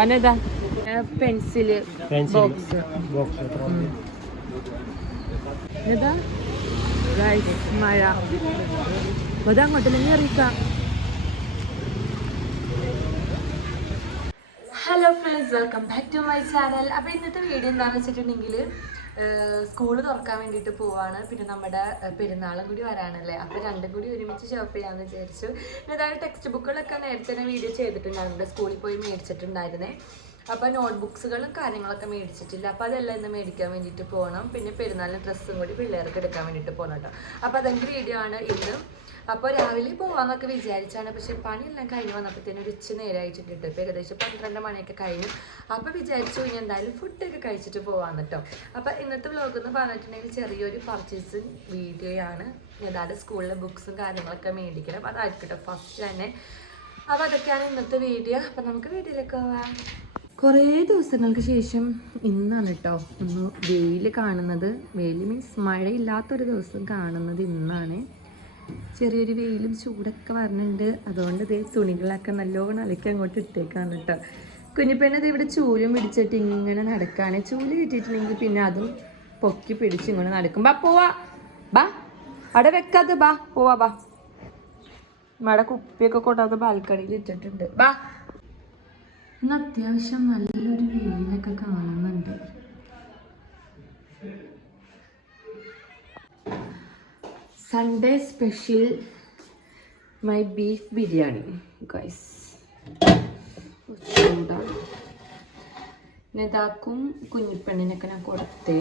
അനേതാ? Pencil box. Guys മഴ. അത് അങ്ങോട്ട് തന്നെ അറിയിക്കാം hello friends welcome back to my channel അപ്പോൾ ഇന്നത്തെ വീഡിയോ എന്താണെന്ന് വെച്ചിട്ടുണ്ടെങ്കിൽ സ്കൂൾ തുറക്കാൻ വേണ്ടിയിട്ട് പോവാണ്. പിന്നെ നമ്മുടെ പെരുന്നാളും കൂടി വരാനല്ലേ അപ്പോൾ രണ്ടും കൂടി ഒരുമിച്ച് ഷോപ്പ് ചെയ്യാമെന്ന് വിചാരിച്ചു. അതായത് ടെക്സ്റ്റ് ബുക്കുകളൊക്കെ നേരത്തെ തന്നെ വീഡിയോ ചെയ്തിട്ടുണ്ടായിരുന്നു. സ്കൂളിൽ പോയി മേടിച്ചിട്ടുണ്ടായിരുന്നേ. അപ്പോൾ നോട്ട്ബുക്സുകളും കാര്യങ്ങളൊക്കെ മേടിച്ചിട്ടില്ല. അപ്പോൾ അതെല്ലാം ഇന്ന് മേടിക്കാൻ വേണ്ടിയിട്ട് പോകണം പിന്നെ പെരുന്നാളിന് ഡ്രസ്സും കൂടി പിള്ളേർക്ക് എടുക്കാൻ വേണ്ടിയിട്ട് പോകണം കേട്ടോ അപ്പോൾ അതെന്റെ വീഡിയോ ആണ് ഇന്ന്. അപ്പോൾ രാവിലെ പോവാന്നൊക്കെ വിചാരിച്ചാണ്. പക്ഷെ പണിയെല്ലാം കഴിഞ്ഞ് വന്നപ്പോഴത്തേനും ഒരു ഉച്ച നേരമായിട്ടുണ്ട് ഇപ്പോൾ ഏകദേശം പന്ത്രണ്ട് മണിയൊക്കെ കഴിഞ്ഞു. അപ്പോൾ വിചാരിച്ചു ഇനി എന്തായാലും ഫുഡൊക്കെ കഴിച്ചിട്ട് പോവാന്ന് കേട്ടോ അപ്പോൾ ഇന്നത്തെ വ്ലോഗ് എന്ന് പറഞ്ഞിട്ടുണ്ടെങ്കിൽ ചെറിയൊരു പർച്ചേസിങ് വീഡിയോയാണ് ഏതാണ്ട് സ്കൂളിലെ ബുക്സും കാര്യങ്ങളൊക്കെ മേടിക്കണം. അതായിരിക്കട്ടെ ഫസ്റ്റ് തന്നെ. അപ്പോൾ അതൊക്കെയാണ് ഇന്നത്തെ വീഡിയോ അപ്പോൾ നമുക്ക് വീഡിയോയിലേക്ക് പോവാം. കുറേ ദിവസങ്ങൾക്ക് ശേഷം ഇന്നാണ് കേട്ടോ ഒന്ന് വെയിൽ കാണുന്നത്. വെയിൽ മീൻസ് മഴയില്ലാത്തൊരു ദിവസം കാണുന്നത് ഇന്നാണ്. ചെറിയൊരു വെയിലും ചൂടൊക്കെ വരുന്നുണ്ട് അതുകൊണ്ട് ഇതേ തുണികളൊക്കെ നല്ലോണം അലക്കി അങ്ങോട്ട് ഇട്ടേക്കാണ് കേട്ടോ കുഞ്ഞിപ്പെണ്ണത് ഇവിടെ ചൂലും പിടിച്ചിട്ട് ഇങ്ങനെ നടക്കാണ്. ചൂൽ കിട്ടിയിട്ടുണ്ടെങ്കിൽ പിന്നെ അതും പൊക്കി പിടിച്ച് ഇങ്ങനെ നടക്കും. ബാ പോവാ. ബാ. അവിടെ വെക്കാതെ ബാ. പോവാ ബാ. മഴ കുപ്പിയൊക്കെ കൊണ്ടാന്ന് ബാൽക്കണിയിൽ ഇട്ടിട്ടുണ്ട്. ബാ. ഇന്ന് അത്യാവശ്യം നല്ലൊരു വെയിലൊക്കെ കാണുന്നുണ്ട്. Sunday special my beef biryani guys ചൂടാണ് നേതാക്കും കുഞ്ഞിപ്പെണ്ണിനൊക്കെ ഞാൻ കൊടുത്തേ.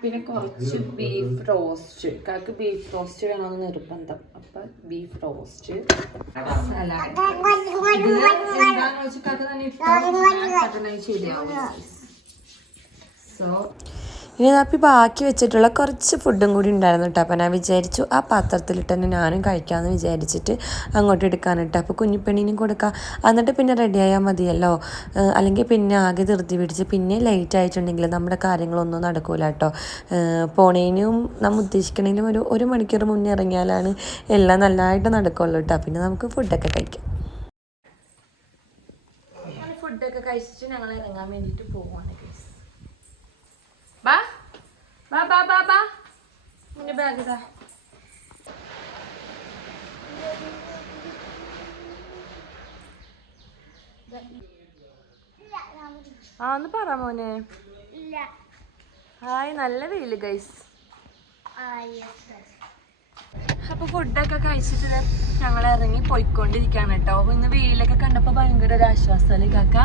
പിന്നെ കുറച്ച് ബീഫ് റോസ്റ്റ് കാക്ക് ബീഫ് റോസ്റ്റ് വേണമെന്ന് നിർബന്ധം. അപ്പൊ ബീഫ് റോസ്റ്റ് സലാഡ്. ശരിയാവും സോ ഇനി അപ്പം ബാക്കി വെച്ചിട്ടുള്ള കുറച്ച് ഫുഡും കൂടി ഉണ്ടായിരുന്നു കേട്ടോ. അപ്പോൾ ഞാൻ വിചാരിച്ചു ആ പാത്രത്തിലിട്ട് തന്നെ ഞാനും കഴിക്കാമെന്ന് വിചാരിച്ചിട്ട് അങ്ങോട്ട് എടുക്കാനിട്ട് അപ്പോൾ കുഞ്ഞിപ്പെണ്ണിനും കൊടുക്കാം. എന്നിട്ട് പിന്നെ റെഡി ആയാൽ മതിയല്ലോ. അല്ലെങ്കിൽ പിന്നെ ആകെ ധൃതി പിടിച്ച് പിന്നെ ലേറ്റ് ആയിട്ടുണ്ടെങ്കിൽ നമ്മുടെ കാര്യങ്ങളൊന്നും നടക്കൂല കേട്ടോ. പോണേനും നമ്മൾ ഉദ്ദേശിക്കണേലും ഒരു ഒരു മണിക്കൂർ മുന്നേ ഇറങ്ങിയാലാണ് എല്ലാം നല്ലതായിട്ട് നടക്കുള്ളൂ കേട്ടോ. പിന്നെ നമുക്ക് ഫുഡൊക്കെ കഴിക്കാം. ഫുഡൊക്കെ കഴിച്ചിട്ട് ഞങ്ങൾ ഇറങ്ങാൻ വേണ്ടിയിട്ട് guys. ബാ. ബാ ബാ ബാ ബാ. നിന്റെ ബാഗ് ഇതാ. ആ ഒന്ന് പറ മോനെ. ഹായ് നല്ല വെയിൽ ഗൈസ് അപ്പൊ ഫുഡൊക്കെ കഴിച്ചിട്ട് ഞങ്ങൾ ഇറങ്ങി പോയിക്കൊണ്ടിരിക്കാണ് കേട്ടോ. അപ്പൊ ഇന്ന് വെയിലൊക്കെ കണ്ടപ്പോ ഭയങ്കര ഒരു ആശ്വാസമല്ലേ കാക്ക?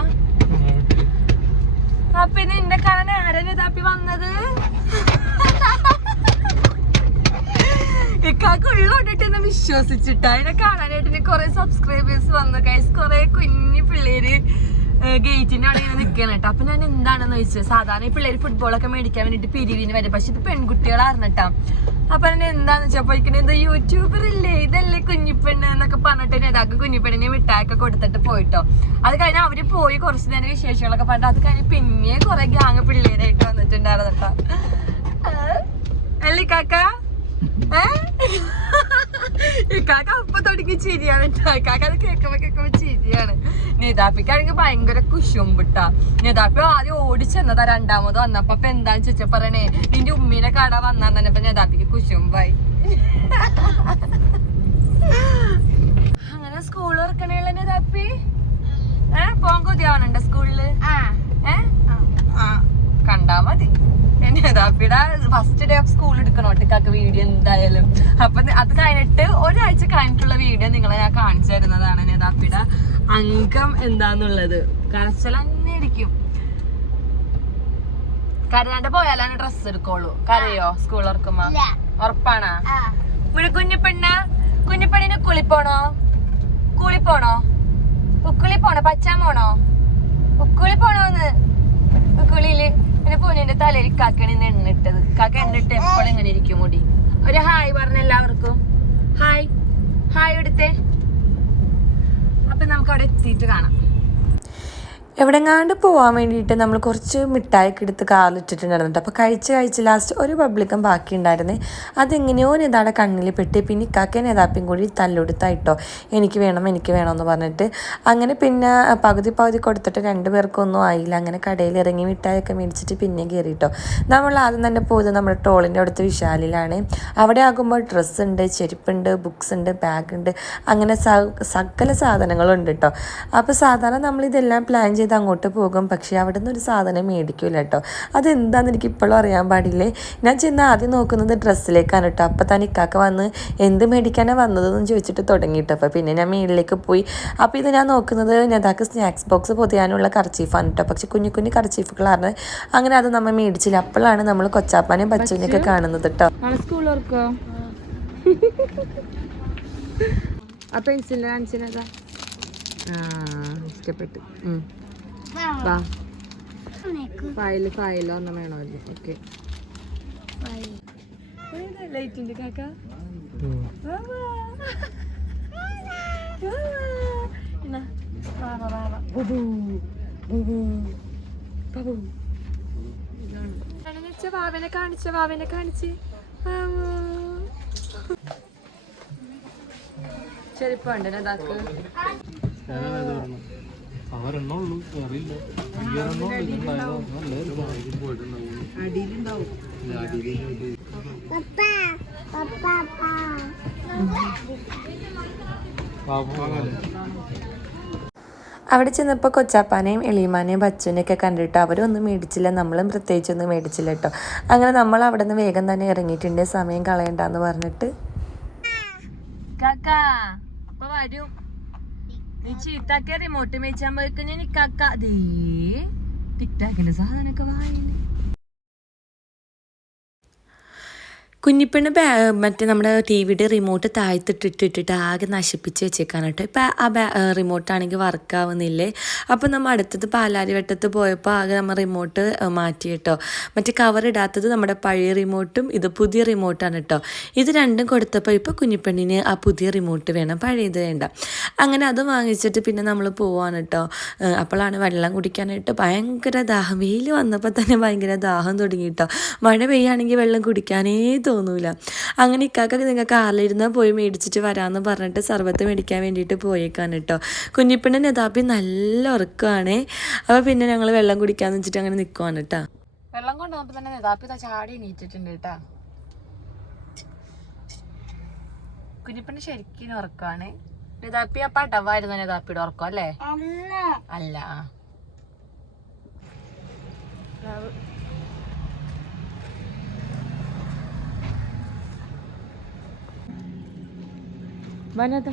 അപ്പൊ ഇനി എന്റെ കാണാൻ ആരാണ് ഇതാപ്പി വന്നത്? ഇക്കാക്ക് ഉള്ളോട്ടിട്ട് വിശ്വസിച്ചിട്ടാ. അതിനെ കാണാനായിട്ട് കൊറേ സബ്സ്ക്രൈബേഴ്സ് വന്നു കൈസ് കൊറേ കുഞ്ഞു പിള്ളേര്. ഗേറ്റിന്റെ അവിടെ ഇങ്ങനെ നിൽക്കണം കേട്ടോ അപ്പൊ ഞാൻ എന്താണെന്ന് ചോദിച്ചത് സാധാരണ ഈ പിള്ളേര് ഫുട്ബോളൊക്കെ മേടിക്കാൻ വേണ്ടിട്ട് പിരിവിന് വരും. പക്ഷെ ഇത് പെൺകുട്ടികളായിരുന്നു കേട്ടോ അപ്പൊ ഞാൻ എന്താന്ന് വെച്ചപ്പോഴേക്കും ഇത് യൂട്യൂബർ ഇല്ലേ ഇതല്ലേ കുഞ്ഞിപ്പെണ്ണ് എന്നൊക്കെ പറഞ്ഞിട്ട് നേതാക്കൾ കുഞ്ഞിപ്പെണ്ണിനെ മിഠായൊക്കെ കൊടുത്തിട്ട് പോയിട്ടോ. അത് കഴിഞ്ഞ് അവർ പോയി കുറച്ച് നേരം വിശേഷങ്ങളൊക്കെ പറഞ്ഞിട്ട് അത് കഴിഞ്ഞ് പിന്നെ കുറെ ഗ്യാങ് പിള്ളേരായിട്ട് വന്നിട്ടുണ്ടായിരുന്നു കേട്ടോ അല്ലേ കാക്ക? ഏ? ഇക്കാക്ക അപ്പൊ തുടങ്ങി ചിരിയാണ്. ഇക്കാക്ക അത് കേൾക്കുമ്പോ കേൾക്കുമ്പോ ചിരിയാണ്. നേതാപ്പിക്കാണെങ്കിൽ ഭയങ്കര കുശുമ്പിട്ടാ. നേതാപ്പി ആദ്യം ഓടിച്ചെന്നതാ രണ്ടാമത് വന്നപ്പോ അപ്പൊ എന്താന്ന് ചോദിച്ചാ പറയണേ നിന്റെ ഉമ്മീനെ കട വന്നാ തന്നെ ഇപ്പൊ നേതാപ്പിക്ക് കുശുമ്പായി. അങ്ങനെ സ്കൂൾ തുറക്കണേല നേതാപ്പി? ഏ? പോകാൻ കൊതിയാവണുണ്ടോ സ്കൂളിൽ ഏ? ആ. കണ്ടാ മതി. നേതാപ്പിയുടെ ഫസ്റ്റ് ഡേ ഓഫ് സ്കൂൾ എടുക്കണം? ഒട്ടിക്കാക്ക് വീഡിയോ എന്തായാലും. അപ്പൊ അത് കഴിഞ്ഞിട്ട് ഒരാഴ്ച കഴിഞ്ഞിട്ടുള്ള വീഡിയോ നിങ്ങളെ ഞാൻ കാണിച്ചു തരുന്നതാണ് നേതാപ്പിയുടെ അംഗം എന്താന്നുള്ളത്. കരച്ചൽ തന്നെ ഇരിക്കും കരയാണ്ട് പോയാലാണ് ഡ്രസ് എടുക്കുള്ളൂ. കരയോ? സ്കൂൾ തുറക്കുമ്പോ? ഉറപ്പാണാ? ഇവിടെ കുഞ്ഞിപ്പെണ്ണ? കുഞ്ഞിപ്പെണ്ണിന് കുളിപ്പോണോ കുളിപ്പോണോ ഉക്കുളി പോണോ? പച്ചാൻ പോണോ? ഉക്കുളി പോണോന്ന്? ഉക്കുളിയിൽ. പിന്നെ പൂനിന്റെ തലയിൽ കാക്കണ ഇന്ന് എണ്ണിട്ടത്. കാക്ക എണ്ണിട്ട് എപ്പോഴും ഇങ്ങനെ ഇരിക്കും മുടി. ഒരു ഹായ് പറഞ്ഞ എല്ലാവർക്കും. ഹായ്. ഹായ് എടുത്തേ. അപ്പൊ നമുക്ക് അവിടെ എത്തിയിട്ട് കാണാം. എവിടെങ്ങാണ്ട് പോകാൻ വേണ്ടിയിട്ട് നമ്മൾ കുറച്ച് മിഠായിയൊക്കെ എടുത്ത് കാറിലിട്ടിട്ടുണ്ടായിരുന്നു അപ്പോൾ കഴിച്ച് കഴിച്ച് ലാസ്റ്റ് ഒരു പബ്ലിക്കം ബാക്കി ഉണ്ടായിരുന്നേ അതെങ്ങനെയോ നേതാടെ കണ്ണിൽ പെട്ട്. പിന്നെ ഇക്കാക്കെ നേതാപ്പിയും കൂടി തല്ലൊടുത്തായിട്ടോ. എനിക്ക് വേണം എനിക്ക് വേണം എന്ന് പറഞ്ഞിട്ട്. അങ്ങനെ പിന്നെ പകുതി പകുതി കൊടുത്തിട്ട് രണ്ട് പേർക്കൊന്നും ആയില്ല. അങ്ങനെ കടയിൽ ഇറങ്ങി മിഠായിയൊക്കെ മേടിച്ചിട്ട് പിന്നെ കയറിയിട്ടോ നമ്മൾ ആദ്യം തന്നെ പോയത് നമ്മുടെ ടോളിന്റെ അടുത്ത് വിശാലിലാണ്. അവിടെ ആകുമ്പോൾ ഡ്രസ്സ് ഉണ്ട് ചെരുപ്പുണ്ട് ബുക്സ് ഉണ്ട് ബാഗ് ഉണ്ട്. അങ്ങനെ സകല സാധനങ്ങളുണ്ട് കേട്ടോ. അപ്പോൾ സാധാരണ നമ്മളിതെല്ലാം പ്ലാൻ ചെയ്ത് അങ്ങോട്ട് പോകും. പക്ഷേ അവിടെ നിന്ന് ഒരു സാധനം മേടിക്കില്ല കേട്ടോ അതെന്താണെന്ന് എനിക്ക് ഇപ്പോഴും അറിയാൻ പാടില്ലേ? ഞാൻ ചെന്ന് ആദ്യം നോക്കുന്നത് ഡ്രസ്സിലേക്കാണ് കേട്ടോ അപ്പോൾ തന്നെ ഇക്കാക്ക വന്ന് എന്ത് മേടിക്കാനാണ് വന്നതെന്ന് ചോദിച്ചിട്ട് തുടങ്ങിയിട്ട്. അപ്പോൾ പിന്നെ ഞാൻ മേളിലേക്ക് പോയി. അപ്പോൾ ഇത് ഞാൻ നോക്കുന്നത് നേതാക്ക് സ്നാക്സ് ബോക്സ് പൊതിയാനുള്ള കർച്ചീഫാണ് കേട്ടോ പക്ഷെ കുഞ്ഞു കുഞ്ഞു കർച്ചീഫുകളാണ്. അങ്ങനെ അത് നമ്മൾ മേടിച്ചില്ല. അപ്പോഴാണ് നമ്മൾ കൊച്ചാപ്പാനെയും ബച്ചുവിനെയൊക്കെ കാണുന്നത് കേട്ടോ ഓർക്കോ ആ? പെൻസിലിന്റെ ഇഷ്ടപ്പെട്ടു. ഫയൽ ഫയൽ ഒന്നും വേണമല്ലോ. ഓക്കെ. ലൈറ്റിന്റെ കാക്ക? വാവനെ കാണിച്ച വാവനെ കാണിച്ച്. ചെരുപ്പുണ്ട് ഇതാക്ക്. അവരെണ്ണ ഉള്ളൂ അവിടെ ചെന്നപ്പോൾ കൊച്ചാപ്പാനെയും എളിയമാനെയും ബച്ചുവിനെയൊക്കെ കണ്ടിട്ട് അവരൊന്നും മേടിച്ചില്ല നമ്മളും പ്രത്യേകിച്ചൊന്നും മേടിച്ചില്ല കേട്ടോ. അങ്ങനെ നമ്മൾ അവിടെ നിന്ന് വേഗം തന്നെ ഇറങ്ങിയിട്ടുണ്ട് സമയം കളയണ്ടെന്ന് പറഞ്ഞിട്ട്. കാക്ക അപ്പൊ വരൂ. നീ ചീത്താക്കിയ റിമോട്ട് മേച്ചാൻ പോയിക്കഴിഞ്ഞാൽ കാക്ക അതേ ടിക്ടാക്കിന്റെ സാധനമൊക്കെ വായിന് കുഞ്ഞിപ്പെണ്ണ് മറ്റേ നമ്മുടെ ടി വിയുടെ റിമോട്ട് താഴ്ത്തിട്ടിട്ടിട്ടിട്ട് ആകെ നശിപ്പിച്ച് വെച്ചേക്കാണ് കേട്ടോ. ഇപ്പം ആ ബാ റിമോട്ടാണെങ്കിൽ വർക്ക് അപ്പം നമ്മൾ അടുത്തത് പാലാരിവട്ടത്ത് പോയപ്പോൾ ആകെ നമ്മൾ റിമോട്ട് മാറ്റി കേട്ടോ. മറ്റേ കവർ ഇടാത്തത് നമ്മുടെ പഴയ റിമോട്ടും ഇത് പുതിയ റിമോട്ടാണ് കേട്ടോ. ഇത് രണ്ടും കൊടുത്തപ്പോൾ ഇപ്പോൾ കുഞ്ഞിപ്പെണ്ണിന് ആ പുതിയ റിമോട്ട് വേണം. പഴയത് വേണ്ട. അങ്ങനെ അത് വാങ്ങിച്ചിട്ട് പിന്നെ നമ്മൾ പോവാണ് കേട്ടോ. അപ്പോഴാണ് വെള്ളം കുടിക്കാനായിട്ട് ഭയങ്കര ദാഹം. വെയിൽ വന്നപ്പോൾ തന്നെ ഭയങ്കര ദാഹം തുടങ്ങി കേട്ടോ. മഴ പെയ്യാണെങ്കിൽ വെള്ളം കുടിക്കാനേ തോന്നൂല. അങ്ങനെ ഇക്കാക്കൊക്കെ നിങ്ങൾക്ക് കാറിലിരുന്ന് പോയി മേടിച്ചിട്ട് വരാമെന്ന് പറഞ്ഞിട്ട് സർബത്ത് മേടിക്കാൻ വേണ്ടിയിട്ട് പോയേക്കാണ് കേട്ടോ കുഞ്ഞിപ്പിണ്ണൻ നെതാപ്പി നല്ല ഉറക്കമാണ് അപ്പോൾ പിന്നെ ഞങ്ങൾ വെള്ളം കുടിക്കാന്ന് വെച്ചിട്ട് അങ്ങനെ നിൽക്കുവാണ് കേട്ടോ വെള്ളം കൊണ്ടുവന്നപ്പോ തന്നെ യഥാപി ചാടി എണീറ്റിട്ടുണ്ട് കേട്ടാ കുഞ്ഞിപ്പിണ്ണ ശരിക്കും ഉറക്കമാണ് നേതാപ്പി ആ പടവായിരുന്നു നേതാപ്പിയുടെ ഉറക്കം അല്ലേ? അല്ല. വനത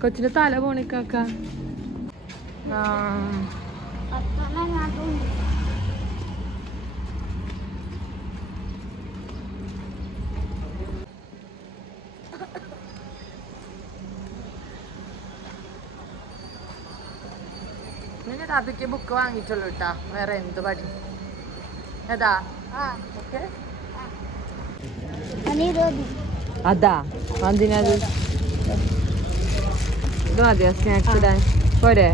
കൊച്ചിന്റെ തല പോണിക്കാക്ക ആ. പിന്നെ കാപ്പിക്ക് ബുക്ക് വാങ്ങിച്ചുള്ളൂ കേട്ടാ വേറെ എന്ത് പണി? ഏതാ? ഓക്കെ. അതാ അതിനത് ഇത് മതിയോ സ്നാക്സ് ഇടാൻ. പോരെ?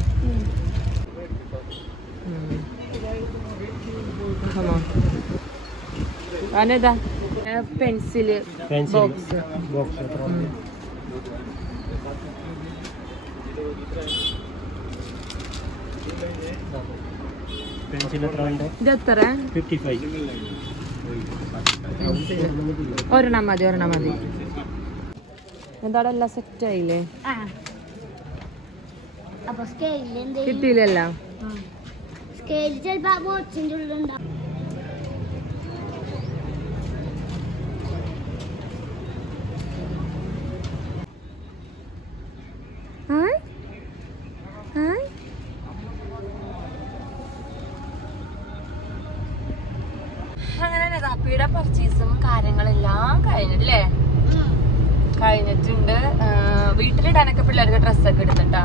അനേതാ പെൻസിൽ ബോക്സ് ബോക്സ് എത്ര പെൻസിൽ എത്ര ഉണ്ട് ഇത് എത്ര ഫിഫ്റ്റി ഫൈവ് ഒരെണ്ണം മതി ഒരെണ്ണം മതി. എന്താടെ എല്ലാം സെറ്റ് ആയില്ലേ കിട്ടിയില്ലല്ലോ. സ്കെയിൽ ചിലപ്പോ ബോക്സിന്റെ ഉള്ളിലുണ്ടാവും. ലതാപ്പിയുടെ പർച്ചേസും കാര്യങ്ങളെല്ലാം കഴിഞ്ഞല്ലേ കഴിഞ്ഞിട്ടുണ്ട്. വീട്ടിലിടാനൊക്കെ പിള്ളേർക്ക് ഡ്രസ്സൊക്കെ എടുത്തിട്ടാ.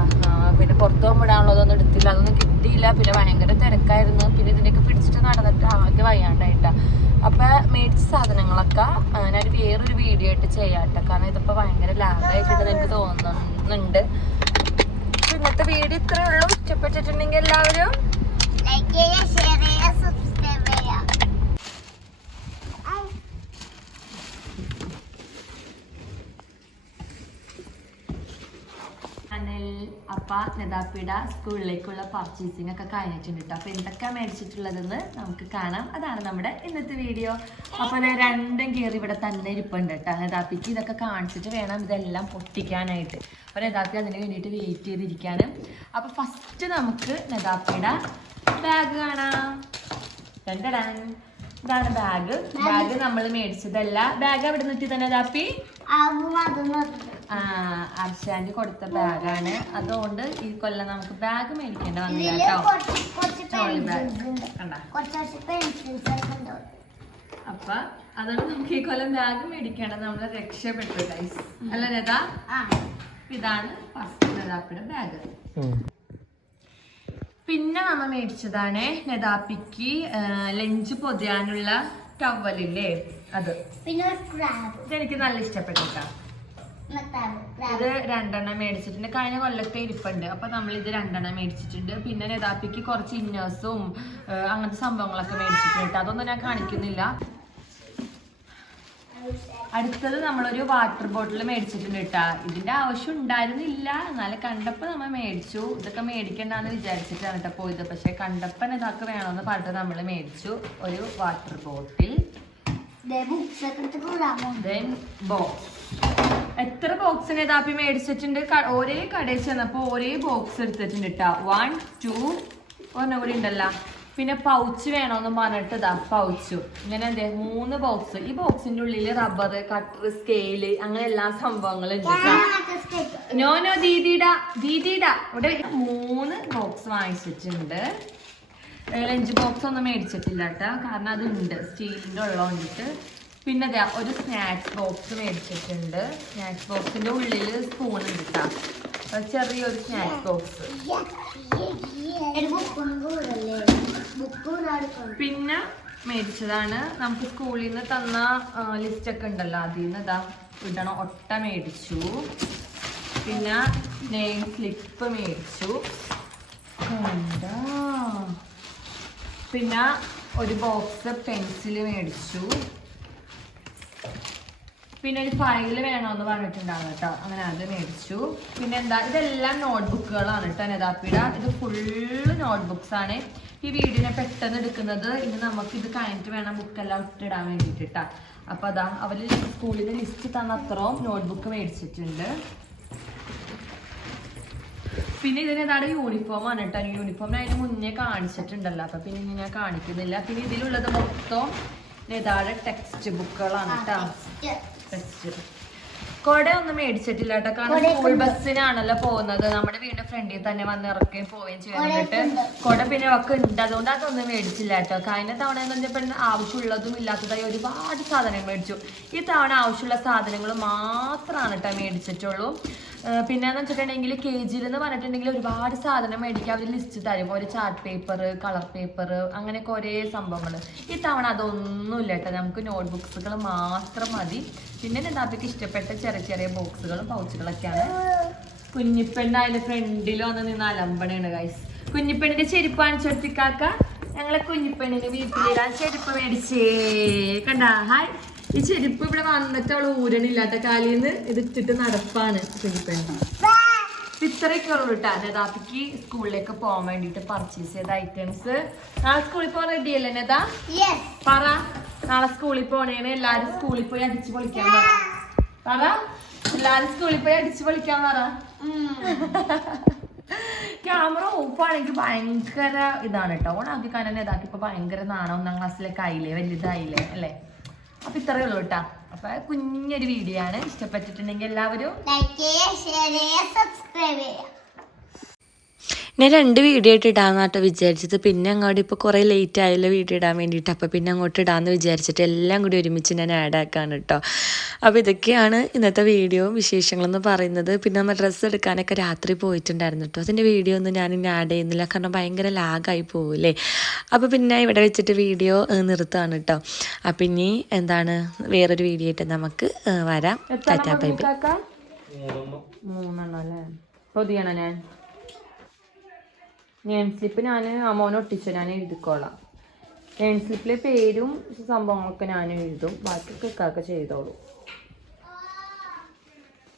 പിന്നെ പുറത്തു പോകുമ്പോഴാണല്ലോ അതൊന്നും എടുത്തില്ല. അതൊന്നും കിട്ടിയില്ല. പിന്നെ ഭയങ്കര തിരക്കായിരുന്നു. പിന്നെ ഇതിനൊക്കെ പിടിച്ചിട്ട് നടന്നിട്ട് ആകെ വയ്യാണ്ടായിട്ടാ. അപ്പൊ മേടിച്ച സാധനങ്ങളൊക്കെ ഞാൻ വേറൊരു വീഡിയോ ആയിട്ട് ചെയ്യാട്ടോ. കാരണം ഇതിപ്പോ ഭയങ്കര ലാഗായിട്ടുണ്ട് എനിക്ക് തോന്നുന്നുണ്ട്. ഇന്നത്തെ വീഡിയോ ഇത്രേ ഉള്ളൂ. ഇഷ്ടപ്പെട്ടിട്ടുണ്ടെങ്കിൽ എല്ലാവരും ലൈക്ക് സബ്സ്ക്രൈബ് ചെയ്യുക അനിൽ അപ്പ നെതാപ്പിട സ്കൂളിലേക്കുള്ള പർച്ചേസിംഗ് ഒക്കെ കഴിഞ്ഞിട്ടുണ്ട് കേട്ടോ അപ്പൊ എന്തൊക്കെ മേടിച്ചിട്ടുള്ളതെന്ന് നമുക്ക് കാണാം. അതാണ് നമ്മുടെ ഇന്നത്തെ വീഡിയോ അപ്പൊ രണ്ടും കയറി ഇവിടെ തന്നെ ഇരിപ്പുണ്ട് കേട്ടോ നെതാപ്പിക്ക് ഇതൊക്കെ കാണിച്ചിട്ട് വേണം ഇതെല്ലാം പൊട്ടിക്കാനായിട്ട്. അപ്പൊ നെതാപ്പി അതിന് വേണ്ടിയിട്ട് വെയിറ്റ് ചെയ്തിരിക്കാൻ അപ്പൊ ഫസ്റ്റ് നമുക്ക് നെതാപ്പിയുടെ ബാഗ് കാണാം. രണ്ടടാൻ ഇതാണ് ബാഗ് ബാഗ് നമ്മൾ മേടിച്ചതല്ല. ബാഗ് അവിടെ നിന്നിട്ട് തന്നെ അതൊന്നും അർഷാൻഡ് കൊടുത്ത ബാഗാണ്. അതുകൊണ്ട് ഈ കൊല്ലം നമുക്ക് ബാഗ് മേടിക്കേണ്ട വന്നില്ല ട്ടോ കേട്ടോ. അപ്പൊ അതുകൊണ്ട് നമുക്ക് ഈ കൊല്ലം ബാഗ് മേടിക്കേണ്ട നമ്മൾ രക്ഷപ്പെട്ടു ഗൈസ് അല്ല രഥ? ആ. ഇതാണ് ഫസ്റ്റ് രഥാപ്പിയുടെ ബാഗ് പിന്നെ നമ്മ മേടിച്ചതാണ് നെതാപ്പിക്ക് ലഞ്ച് പൊതിയാനുള്ള ടവലില്ലേ അത്. പിന്നെ എനിക്ക് നല്ല ഇഷ്ടപ്പെട്ടു കേട്ടോ. ഇത് രണ്ടെണ്ണം മേടിച്ചിട്ടുണ്ട്. കഴിഞ്ഞ കൊല്ലത്തെ ഇരിപ്പുണ്ട്. അപ്പൊ നമ്മൾ ഇത് രണ്ടെണ്ണം മേടിച്ചിട്ടുണ്ട്. പിന്നെ നെതാപ്പിക്ക് കുറച്ച് ഇന്നേഴ്സും അങ്ങനത്തെ സംഭവങ്ങളൊക്കെ മേടിച്ചിട്ടുണ്ട്. ട്ടോ. അതൊന്നും ഞാൻ കാണിക്കുന്നില്ല. അടുത്തത് നമ്മളൊരു വാട്ടർ ബോട്ടിൽ മേടിച്ചിട്ടുണ്ട് കേട്ടാ ഇതിന്റെ ആവശ്യം ഉണ്ടായിരുന്നില്ല. എന്നാലും കണ്ടപ്പോ നമ്മൾ മേടിച്ചു. ഇതൊക്കെ മേടിക്കണ്ടെന്ന് വിചാരിച്ചിട്ടാണ് കേട്ടോ പോയത്. പക്ഷെ കണ്ടപ്പോ ഇതൊക്കെ വേണമെന്ന് പറഞ്ഞിട്ട് നമ്മൾ മേടിച്ചു. ഒരു വാട്ടർ ബോട്ടിൽ ബുക്സ് ബോക്സ് എത്ര ബോക്സിന് ഇതാപ്പി മേടിച്ചിട്ടുണ്ട്? ഒരേ കടയിൽ ചെന്നപ്പോ ഒരേ ബോക്സ് എടുത്തിട്ടുണ്ട് കേട്ടോ വൺ ടു ഒരെണ്ണം കൂടി ഉണ്ടല്ലോ. പിന്നെ പൗച്ച് വേണമെന്ന് പറഞ്ഞിട്ട് ഇതാ പൗച്ചു ഇങ്ങനെ എന്തേ മൂന്ന് ബോക്സ് ഈ ബോക്സിന്റെ ഉള്ളിൽ റബ്ബർ കട്ടർ സ്കെയിൽ അങ്ങനെ എല്ലാ സംഭവങ്ങളും ഉണ്ട്. നോ നോ ദീദിടാ ദീദിടാ. ഇവിടെ മൂന്ന് ബോക്സ് വാങ്ങിച്ചിട്ടുണ്ട്. ലഞ്ച് ബോക്സ് ഒന്നും മേടിച്ചിട്ടില്ല കേട്ടോ കാരണം അതുണ്ട്. സ്റ്റീലിന്റെ ഉള്ളതുകൊണ്ടിട്ട് പിന്നെ അതെ ഒരു സ്നാക്സ് ബോക്സ് മേടിച്ചിട്ടുണ്ട്. സ്നാക്സ് ബോക്സിന്റെ ഉള്ളിൽ സ്പൂൺ ഉണ്ട് കേട്ടോ ചെറിയൊരു സ്നാക്സ് ബോക്സ് പിന്നെ മേടിച്ചതാണ്. നമുക്ക് സ്കൂളിൽ നിന്ന് തന്ന ലിസ്റ്റ് ഒക്കെ ഉണ്ടല്ലോ. അതിൽ നിന്ന് ഇതാ ഇടണ ഒട്ട മേടിച്ചു. പിന്നെ നെയിം സ്ലിപ്പ് മേടിച്ചു. പിന്നെ ഒരു ബോക്സ് പെൻസിൽ മേടിച്ചു. പിന്നെ ഒരു ഫയൽ വേണമെന്ന് പറഞ്ഞിട്ടുണ്ടാവും കേട്ടോ. അങ്ങനെ അത് മേടിച്ചു. പിന്നെ എന്താ ഇതെല്ലാം നോട്ട്ബുക്കുകളാണ് കേട്ടോ നെതാപ്പിട ഇത് ഫുള്ള് നോട്ട്ബുക്സ് ആണ് ഈ വീടിനെ പെട്ടെന്ന് എടുക്കുന്നത് ഇനി നമുക്ക് ഇത് കഴിഞ്ഞിട്ട് വേണം ബുക്കെല്ലാം ഇട്ടിടാൻ വേണ്ടിയിട്ട് അപ്പൊ അതാ അവർ സ്കൂളിൽ ലിസ്റ്റ് തന്ന അത്രയും നോട്ട്ബുക്ക് മേടിച്ചിട്ടുണ്ട്. പിന്നെ ഇതിന് ഏതാണ് യൂണിഫോം ആണ് കേട്ടോ യൂണിഫോം അതിന് മുന്നേ കാണിച്ചിട്ടുണ്ടല്ലോ. അപ്പൊ പിന്നെ ഞാൻ കാണിക്കുന്നില്ല. പിന്നെ ഇതിലുള്ളത് മൊത്തം ടെക്സ്റ്റ് ബുക്കുകളാണ് കേട്ടോ കൊട ഒന്നും മേടിച്ചിട്ടില്ല കേട്ടോ കാരണം സ്കൂൾ ബസ്സിനാണല്ലോ പോകുന്നത്. നമ്മുടെ വീടിന്റെ ഫ്രണ്ടിൽ തന്നെ വന്ന് ഇറക്കുകയും പോവുകയും ചെയ്യാനായിട്ട് കൊട പിന്നെ ഒക്കെ ഉണ്ട്. അതുകൊണ്ട് അതൊന്നും മേടിച്ചില്ല കേട്ടോ കഴിഞ്ഞ തവണ എന്ന് പറഞ്ഞപ്പോൾ ആവശ്യമുള്ളതും ഇല്ലാത്തതായി ഒരുപാട് സാധനം മേടിച്ചു. ഈ തവണ ആവശ്യമുള്ള സാധനങ്ങൾ മാത്രമാണ് കേട്ടോ മേടിച്ചിട്ടുള്ളൂ. പിന്നെന്ന് വെച്ചിട്ടുണ്ടെങ്കിൽ കെ ജിയിൽ എന്ന് പറഞ്ഞിട്ടുണ്ടെങ്കിൽ ഒരുപാട് സാധനം മേടിക്കാൻ അവർ ലിസ്റ്റ് തരും. ഒരു ചാർട്ട് പേപ്പർ കളർ പേപ്പർ അങ്ങനെയൊക്കെ ഒരേ സംഭവങ്ങൾ ഈ തവണ അതൊന്നുമില്ല കേട്ടോ നമുക്ക് നോട്ട് ബുക്സുകൾ മാത്രം മതി. പിന്നെ നെതാപ്പിക്ക് ഇഷ്ടപ്പെട്ട ചെറിയ ചെറിയ ബോക്സുകളും പൗച്ചുകളൊക്കെയാണ് കുഞ്ഞിപ്പെണ്ണ അതിന്റെ ഫ്രണ്ടിൽ വന്ന് നിന്ന് അലമ്പണയാണ് ഗൈസ് കുഞ്ഞിപ്പെണ്ണിന്റെ ചെരുപ്പ് കാണിച്ചെടുത്തിക്കാക്ക ഞങ്ങളെ കുഞ്ഞിപ്പെണ്ണിന് വീട്ടിലിടാൻ ചെരുപ്പ് മേടിച്ചേ. കണ്ടാ? ഹായ് ഈ ചെരുപ്പ് ഇവിടെ വന്നിട്ട് അവൾ ഊരണില്ലാത്ത കാലിന്ന് ഇത് ഇട്ടിട്ട് നടപ്പാണ് കുഞ്ഞിപ്പെണ്ണ് ഇത്രയൊക്കെ ഉള്ളൂ കേട്ടോ നെതാപ്പിക്ക് സ്കൂളിലേക്ക് പോകാൻ വേണ്ടിട്ട് പർച്ചേസ് ചെയ്ത ഐറ്റംസ് നാളെ സ്കൂളിൽ പോകാൻ റെഡി അല്ലേ നെതാ? പറ. നാളെ സ്കൂളിൽ പോണേന് എല്ലാരും സ്കൂളിൽ പോയി അടിച്ചു പൊളിക്കാൻ പറ. പറ. എല്ലാരും സ്കൂളിൽ പോയി അടിച്ചു പൊളിക്കാൻ പറ. ക്യാമറ ഓഫ് ആണെങ്കിൽ ഭയങ്കര ഇതാണ് കേട്ടോ. ഓണാക്കി കാരണം ഇതാക്കി ഇപ്പൊ ഭയങ്കര നാണം ഒന്നാം ക്ലാസ്സിലേക്ക് ആയില്ലേ വലുതായില്ലേ? അല്ലേ? അപ്പൊ ഇത്രയേ ഉള്ളൂ കേട്ടാ. അപ്പൊ കുഞ്ഞൊരു വീഡിയോ ആണ്. ഇഷ്ടപ്പെട്ടിട്ടുണ്ടെങ്കിൽ എല്ലാവരും ലൈക്ക് ഷെയർ സബ്സ്ക്രൈബ് ചെയ്യുക. ഞാൻ രണ്ട് വീഡിയോ ആയിട്ട് ഇടാന്നാട്ടോ വിചാരിച്ചത്. പിന്നെ അങ്ങോട്ട് ഇപ്പോൾ കുറേ ലേറ്റ് ആയല്ലോ വീഡിയോ ഇടാൻ വേണ്ടിയിട്ട് അപ്പോൾ പിന്നെ അങ്ങോട്ട് ഇടാമെന്ന് വിചാരിച്ചിട്ട് എല്ലാം കൂടി ഒരുമിച്ച് ഞാൻ ആഡ് ആക്കാണ് കേട്ടോ അപ്പോൾ ഇതൊക്കെയാണ് ഇന്നത്തെ വീഡിയോ വിശേഷങ്ങളെന്ന് പറയുന്നത്. പിന്നെ നമ്മൾ ഡ്രസ്സ് എടുക്കാനൊക്കെ രാത്രി പോയിട്ടുണ്ടായിരുന്നു കേട്ടോ അതിന്റെ വീഡിയോ ഒന്നും ഞാൻ ഇനി ആഡ് ചെയ്യുന്നില്ല. കാരണം ഭയങ്കര ലാഗായി പോകില്ലേ അപ്പോൾ പിന്നെ ഇവിടെ വെച്ചിട്ട് വീഡിയോ നിർത്തുകയാണ് കേട്ടോ അപ്പം ഇനി എന്താണ്? വേറൊരു വീഡിയോ ആയിട്ട് നമുക്ക് വരാം. ടാറ്റാ ബൈ ബൈ കാക്ക വേറൊന്നും മൂന്നെണ്ണം അല്ലേ? പൊതിയാണോ ഞാൻ? നെയിം സ്ലിപ്പ് ഞാൻ അമോനെ ഒട്ടിച്ച് ഞാൻ എഴുതിക്കോളാം. നെയിം സ്ലിപ്പിലെ പേരും സംഭവങ്ങളൊക്കെ ഞാൻ എഴുതും. ബാക്കി ഇക്കാക്ക ചെയ്തോളൂ.